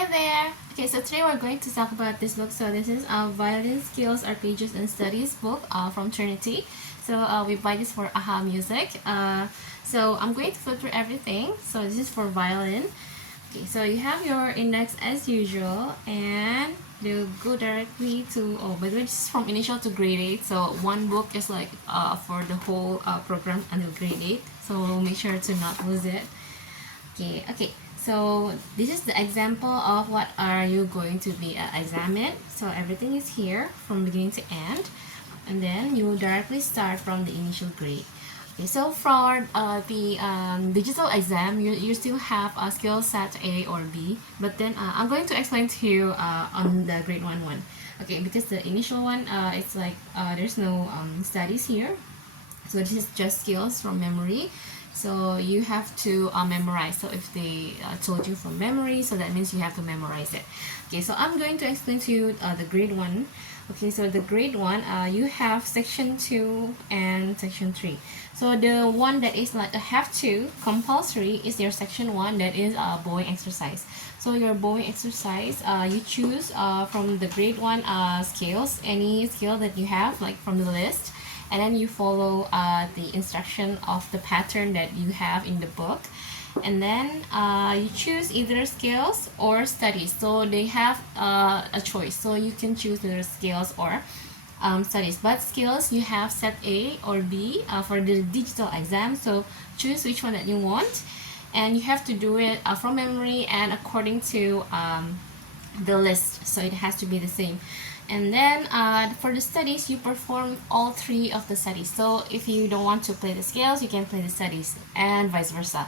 Hey there! Okay, so today we're going to talk about this book. So this is a Violin Skills, Arpeggios and Studies book from Trinity. So we buy this for AHA Music. So I'm going to flip through everything. So this is for violin. Okay, so you have your index as usual, and they'll go directly to, oh, by the way, this is from initial to grade 8. So one book is like for the whole program until grade 8. So make sure to not lose it. Okay, so this is the example of what are you going to be examined. So everything is here from beginning to end, and then you will directly start from the initial grade. Okay, so for the digital exam, you still have a skill set A or B, but then I'm going to explain to you on the grade 1 one. Okay, because the initial one, it's like there's no studies here. So this is just skills from memory. So you have to memorize. So if they told you from memory, so that means you have to memorize it. Okay, so I'm going to explain to you the grade 1. Okay, so the grade 1, you have section 2 and section 3. So the one that is like a have to compulsory is your section 1, that is bowing exercise. So your bowing exercise, you choose from the grade 1 scales, any scale that you have, like from the list, and then you follow the instruction of the pattern that you have in the book, and then you choose either scales or studies. So they have a choice, so you can choose either scales or studies, but skills you have set A or B for the digital exam. So choose which one that you want, and you have to do it from memory and according to the list, so it has to be the same. And then for the studies, you perform all 3 of the studies. So if you don't want to play the scales, you can play the studies, and vice versa.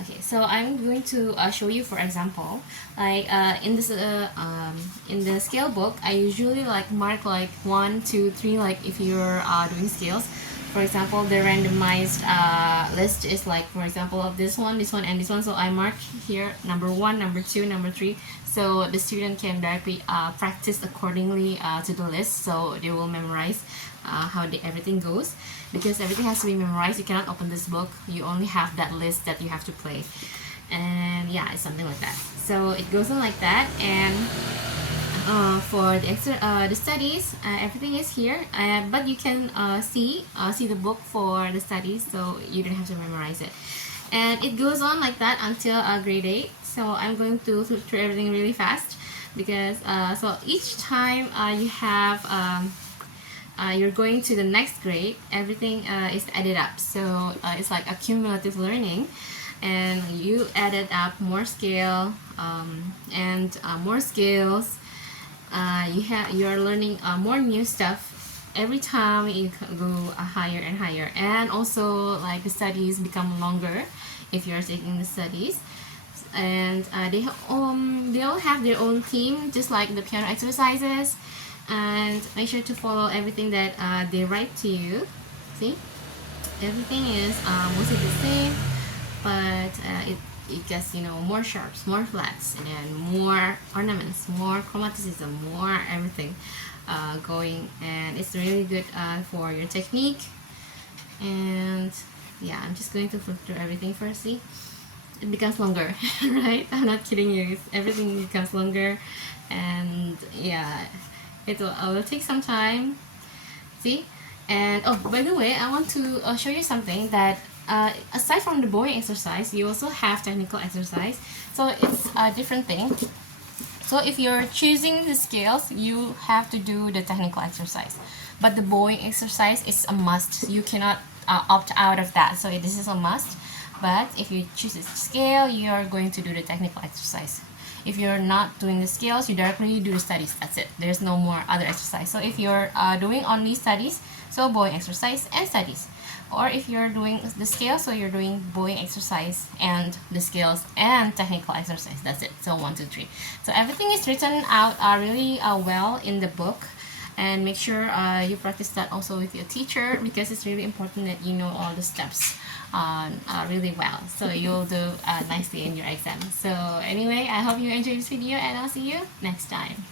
Okay, so I'm going to show you, for example, like in the scale book, I usually like mark like 1, 2, 3, like if you're doing scales. For example, the randomized list is like, for example, of this one, and this one. So I mark here number 1, number 2, number 3. So the student can directly practice accordingly to the list. So they will memorize how everything goes. Because everything has to be memorized, you cannot open this book. You only have that list that you have to play. And yeah, it's something like that. So it goes on like that. And for the studies, everything is here, but you can see the book for the studies, so you don't have to memorize it. And it goes on like that until grade 8. So I'm going to flip through everything really fast, because so each time you have you're going to the next grade, everything is added up. So it's like a cumulative learning, and you added up more scale and more skills. You're learning more new stuff every time you go higher and higher, and also like the studies become longer if you're taking the studies. And they all have their own theme, just like the piano exercises. And make sure to follow everything that they write to you. See, everything is mostly the same, but it gets, more sharps, more flats, and then more ornaments, more chromaticism, more everything going. And it's really good for your technique. And yeah, I'm just going to flip through everything first. See, it becomes longer, right? I'm not kidding you. Everything becomes longer, and yeah, it will take some time. See, and oh, by the way, I want to show you something that aside from the bowing exercise, you also have technical exercise. So it's a different thing. So if you're choosing the scales, you have to do the technical exercise, but the bowing exercise is a must. You cannot opt out of that. So this is a must. But if you choose a scale, you are going to do the technical exercise. If you're not doing the scales, you directly do the studies. That's it. There's no more other exercise. So if you're doing only studies, so bowing exercise and studies. Or if you're doing the scale, so you're doing bowing exercise and the scales and technical exercise. That's it. So 1, 2, 3. So everything is written out really well in the book. And make sure you practice that also with your teacher, because it's really important that you know all the steps really well, so you'll do nicely in your exam. So anyway, I hope you enjoyed this video, and I'll see you next time.